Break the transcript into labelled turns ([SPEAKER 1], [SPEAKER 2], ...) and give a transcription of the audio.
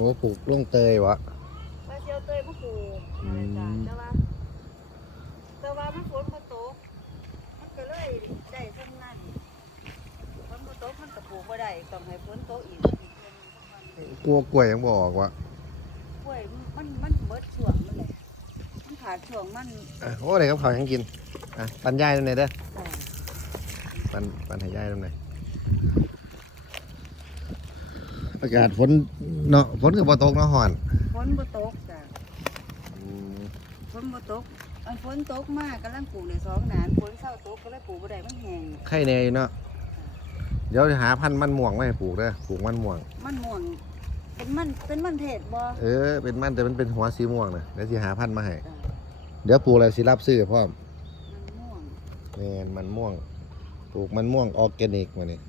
[SPEAKER 1] อ้ปลูกล่วงเตยวะ
[SPEAKER 2] ว่าเจียวเตยบ่ปลูก
[SPEAKER 1] อืม
[SPEAKER 2] จ้ะแต่ว่าแต่ว่ามันฝนบ่ตกมันก็เลยได้เท่านั้นฝนบ่ตกมันก็ปลูกบ่ได้ต้องให้ฝนตกอีกอีกเดือนหนึ่งสักวัน
[SPEAKER 1] กลัวกล้วยยังบออกวะ
[SPEAKER 2] กล้วยมันมันเบิดช่วงมันเลยมันขาดช่วงมัน
[SPEAKER 1] อะโอ้อะไรกับเขาวยังกินอะปันย่ายตรงไหนเด้อ
[SPEAKER 2] จ้ะ
[SPEAKER 1] ปันปันให้ย่ายตรงไหนอากาศฝนเนาะฝนกับบตกเนาะห่อน
[SPEAKER 2] ฝนบ่ตกจ้ะฝนบ่ตกอันฝนตกมากกำลังปลูกได้สองหนานฝนเศร้าตกก็เลยปลูกบ่ได้มันแห้ง
[SPEAKER 1] ไข่แน่อยู่เนาะเดี๋ยวจะหาพันธุ์มันม่วงมาให้ปลูกเด้อปลูกมันม่วง
[SPEAKER 2] มันม่วง เป็นมันเป็นมันเทศบ่
[SPEAKER 1] เออเป็นมันแต่มันเป็นหัวสีม่วงนะเดี๋ยวสิหาพันธุ์มาให้
[SPEAKER 2] จ้ะ
[SPEAKER 1] เดี๋ยวปลูกอะไรสิรับซื้อพร้อม
[SPEAKER 2] มันม่วง
[SPEAKER 1] แมนมันม่วง ปลูกมันม่วงออร์แกนิกมาเนี่ย